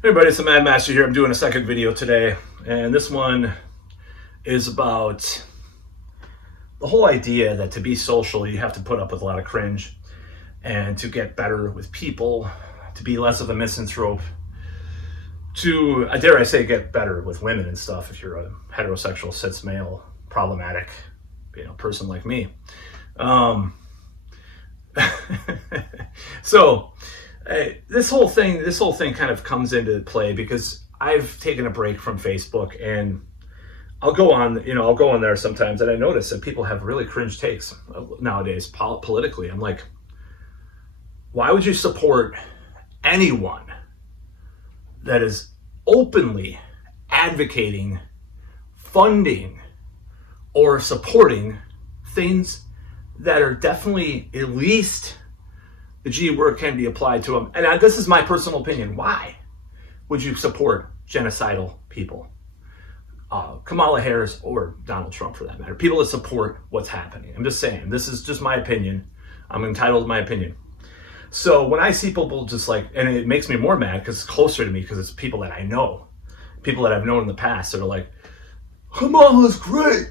Hey everybody, it's the Mad Master here. I'm doing a second video today, and this one is about the whole idea that to be social, you have to put up with a lot of cringe, and to get better with people, to be less of a misanthrope, to, dare I say, get better with women and stuff if you're a heterosexual, cis male, problematic, person like me. So this whole thing kind of comes into play because I've taken a break from Facebook, and I'll go on there sometimes, and I notice that people have really cringe takes nowadays politically. I'm like, why would you support anyone that is openly advocating, funding, or supporting things that are definitely, at least the G word can be applied to them? And this is my personal opinion. Why would you support genocidal people? Kamala Harris or Donald Trump, for that matter. People that support what's happening. I'm just saying, this is just my opinion. I'm entitled to my opinion. So when I see people just like, and it makes me more mad because it's closer to me, because it's people that I know, people that I've known in the past that are like, Kamala's great.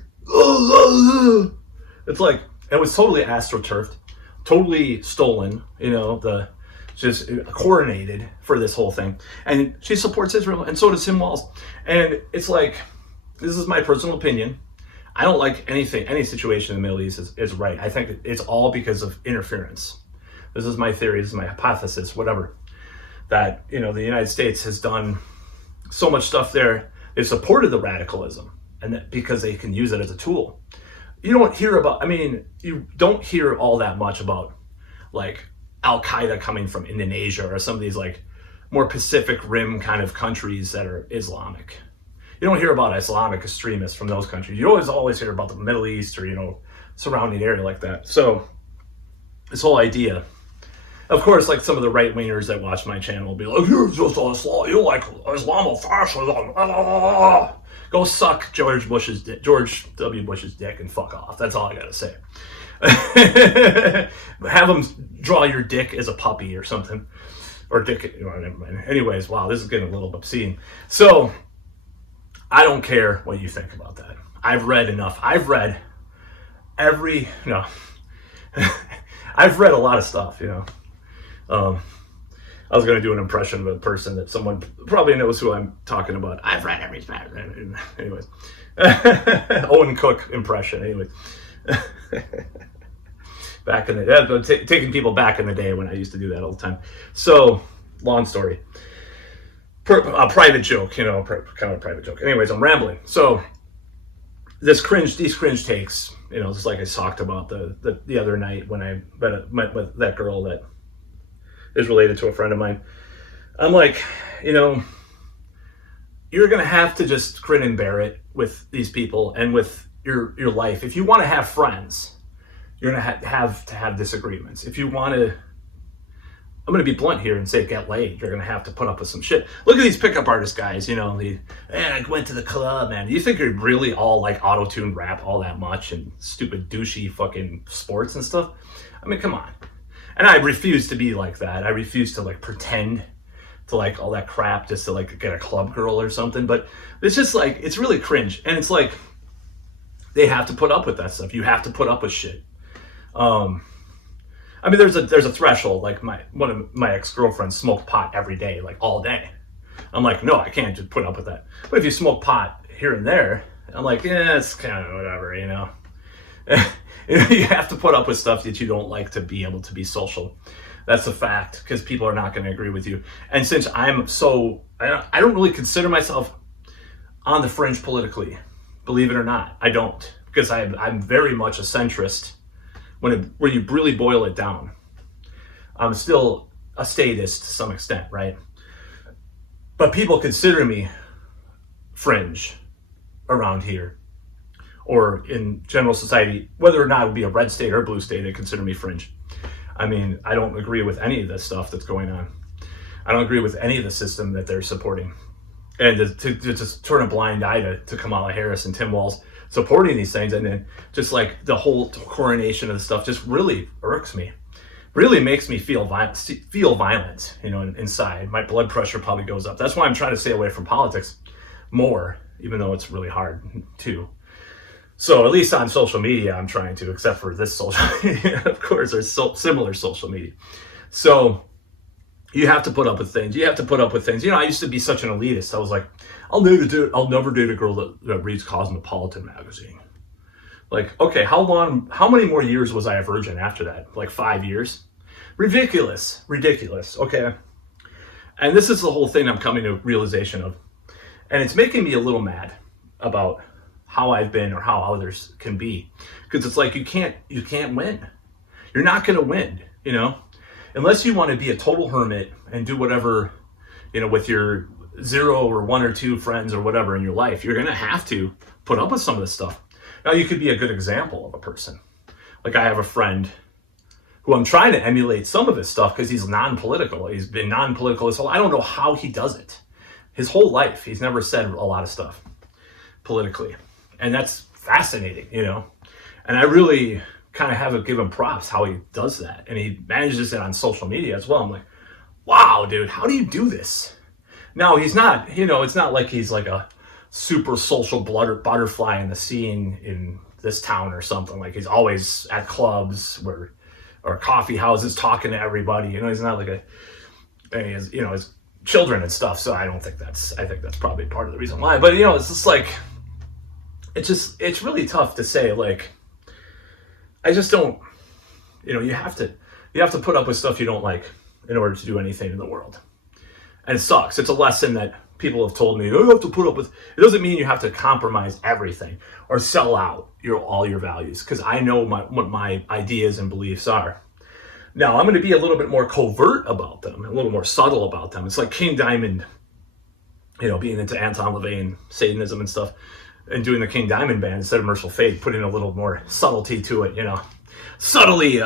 It's like, it was totally astroturfed, totally stolen, just coordinated for this whole thing. And she supports Israel, and so does Tim Walz. And it's like, this is my personal opinion. I don't like any situation in the Middle East is right. I think it's all because of interference. This is my theory, this is my hypothesis, whatever. That, the United States has done so much stuff there. They've supported the radicalism, and that because they can use it as a tool. You don't hear all that much about like Al-Qaeda coming from Indonesia or some of these like more Pacific Rim kind of countries that are Islamic. You don't hear about Islamic extremists from those countries. You always hear about the Middle East or, surrounding area like that. So this whole idea, of course, like some of the right-wingers that watch my channel will be like, you're just Islam, you like Islamofascism. Go suck George W. Bush's dick and fuck off. That's all I gotta say. Have them draw your dick as a puppy or something. Or dick, never mind. Anyways, wow, this is getting a little obscene. So, I don't care what you think about that. I've read enough. I've read I've read a lot of stuff, I was going to do an impression of a person that someone probably knows who I'm talking about. I've read everything. Anyways. Owen Cook impression. Anyways. Back in the day, taking people back in the day when I used to do that all the time. So, long story. A private joke, kind of a private joke. Anyways, I'm rambling. So, these cringe takes, just like I talked about the other night when I met with that girl that is related to a friend of mine. I'm like, you're going to have to just grin and bear it with these people and with your life. If you want to have friends, you're going to have disagreements. If you want to, I'm going to be blunt here and say get laid, you're going to have to put up with some shit. Look at these pickup artist guys, man, I went to the club, man. You think you're really all like auto-tuned rap all that much and stupid douchey fucking sports and stuff? I mean, come on. And I refuse to be like that. I refuse to like pretend to like all that crap just to like get a club girl or something. But it's just like, it's really cringe. And it's like, they have to put up with that stuff. You have to put up with shit. I mean, there's a threshold. Like one of my ex-girlfriends smoked pot every day, like all day. I'm like, no, I can't just put up with that. But if you smoke pot here and there, I'm like, yeah, it's kind of whatever, You have to put up with stuff that you don't like to be able to be social. That's a fact, because people are not going to agree with you. And since I don't really consider myself on the fringe politically, believe it or not. I don't, because I'm very much a centrist when you really boil it down. I'm still a statist to some extent, right? But people consider me fringe around here, or in general society, whether or not it would be a red state or a blue state, they consider me fringe. I mean, I don't agree with any of this stuff that's going on. I don't agree with any of the system that they're supporting. And to just turn a blind eye to Kamala Harris and Tim Walz supporting these things, and then just like the whole coronation of the stuff just really irks me. really makes me feel violent, inside. My blood pressure probably goes up. That's why I'm trying to stay away from politics more, even though it's really hard too. So at least on social media, I'm trying to, except for this social media, of course, there's similar social media. So you have to put up with things. I used to be such an elitist. I was like, I'll never date a girl that reads Cosmopolitan magazine. Like, okay, how many more years was I a virgin after that? Like 5 years? Ridiculous, okay? And this is the whole thing I'm coming to realization of. And it's making me a little mad about how I've been or how others can be. Because it's like, you can't win. You're not gonna win, Unless you want to be a total hermit and do whatever, with your 0 or 1 or 2 friends or whatever in your life, you're gonna have to put up with some of this stuff. Now, you could be a good example of a person. Like, I have a friend who I'm trying to emulate some of his stuff because he's non-political. He's been non-political his whole, I don't know how he does it. His whole life, he's never said a lot of stuff politically. And that's fascinating, And I really kind of have to give him props how he does that. And he manages it on social media as well. I'm like, wow, dude, how do you do this? Now, he's not, it's not like he's like a super social butterfly in the scene in this town or something. Like, he's always at clubs or coffee houses talking to everybody. He's not like he has, his children and stuff. So I think that's probably part of the reason why. But, it's just like, it's really tough to say, like, I just don't, you have to put up with stuff you don't like in order to do anything in the world. And it sucks. It's a lesson that people have told me, you have to put up with. It doesn't mean you have to compromise everything or sell out all your values, because I know what my ideas and beliefs are. Now, I'm going to be a little bit more covert about them, a little more subtle about them. It's like King Diamond, being into Anton LaVey, Satanism and stuff, and doing the King Diamond band instead of Merciful Fate, putting a little more subtlety to it, subtly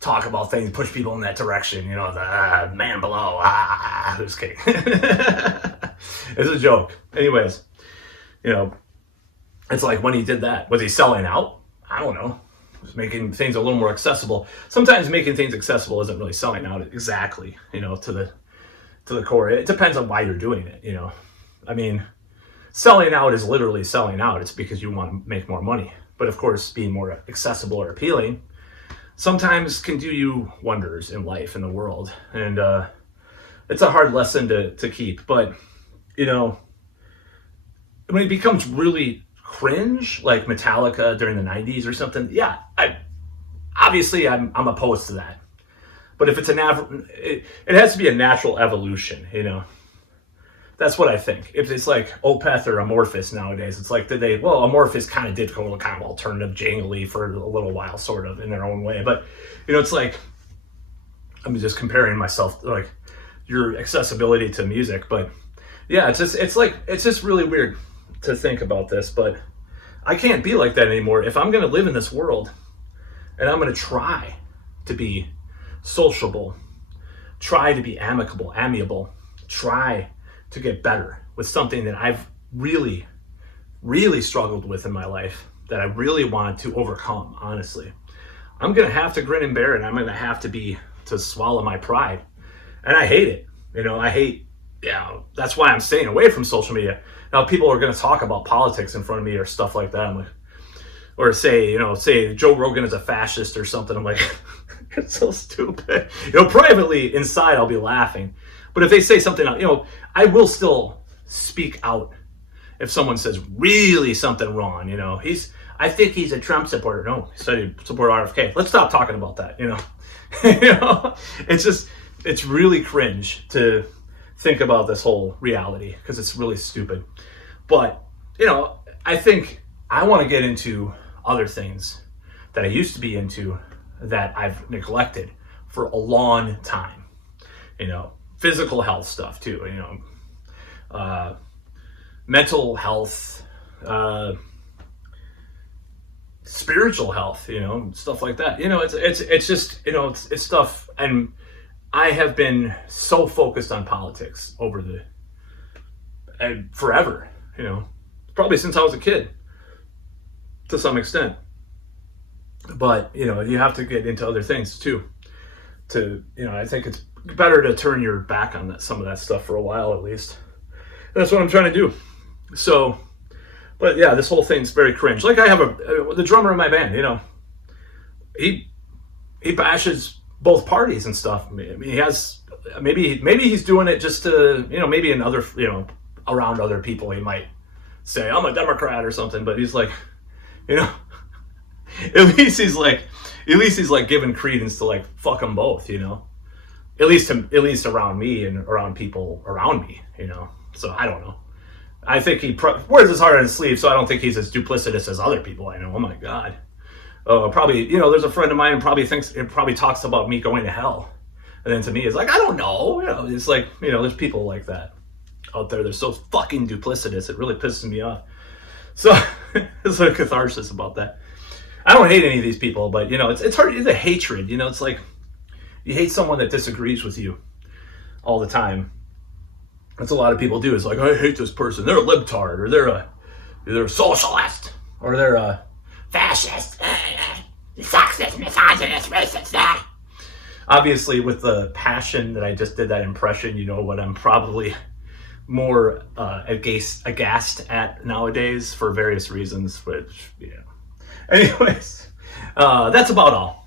talk about things, push people in that direction, the man below, who's kidding? It's a joke. Anyways, it's like, when he did that, was he selling out? I don't know. Just making things a little more accessible. Sometimes making things accessible isn't really selling out exactly, to the core. It depends on why you're doing it, I mean, selling out is literally selling out. It's because you want to make more money. But of course, being more accessible or appealing sometimes can do you wonders in life, in the world. And it's a hard lesson to keep. But, when it becomes really cringe, like Metallica during the 90s or something, yeah, I'm opposed to that. But if it's it has to be a natural evolution, That's what I think. If it's like Opeth or Amorphous nowadays, it's like, Amorphous kind of did go kind of alternative jangly for a little while, sort of, in their own way. But, it's like, I'm just comparing myself, like, your accessibility to music. But yeah, it's just really weird to think about this. But I can't be like that anymore. If I'm going to live in this world and I'm going to try to be sociable, try to be amiable, try to get better with something that I've really, really struggled with in my life, that I really want to overcome, honestly, I'm going to have to grin and bear it. I'm going to have to swallow my pride. And I hate it. That's why I'm staying away from social media. Now, people are going to talk about politics in front of me or stuff like that. I'm like, or say Joe Rogan is a fascist or something. I'm like, it's so stupid. Privately, inside, I'll be laughing. But if they say something, I will still speak out if someone says really something wrong. I think he's a Trump supporter. No, he said he supported RFK. Let's stop talking about that. It's really cringe to think about this whole reality, because it's really stupid. But, I think I want to get into other things that I used to be into that I've neglected for a long time. Physical health stuff too, mental health, spiritual health, stuff like that. It's just, it's stuff. And I have been so focused on politics forever, probably since I was a kid to some extent. But, you have to get into other things too. I think it's better to turn your back on some of that stuff for a while at least. That's what I'm trying to do. So, but yeah, this whole thing's very cringe. Like I have the drummer in my band, he bashes both parties and stuff. I mean, he has maybe he's doing it just to maybe in other around other people he might say I'm a Democrat or something, but he's like at least he's like giving credence to like fuck them both, at least around me and around people around me, so I don't know. I think he wears his heart on his sleeve, so I don't think he's as duplicitous as other people I know. Oh my god. Probably, there's a friend of mine who probably talks about me going to hell. And then to me, it's like, I don't know. It's like, there's people like that out there. They're so fucking duplicitous. It really pisses me off. So there's a catharsis about that. I don't hate any of these people, but, it's hard. It's a hatred. It's like you hate someone that disagrees with you all the time. That's what a lot of people do. It's like, I hate this person. They're a libtard, or they're a socialist, or they're a fascist, sexist, misogynist, racist. Obviously, with the passion that I just did that impression, what I'm probably more aghast at nowadays for various reasons. Which, anyways, that's about all.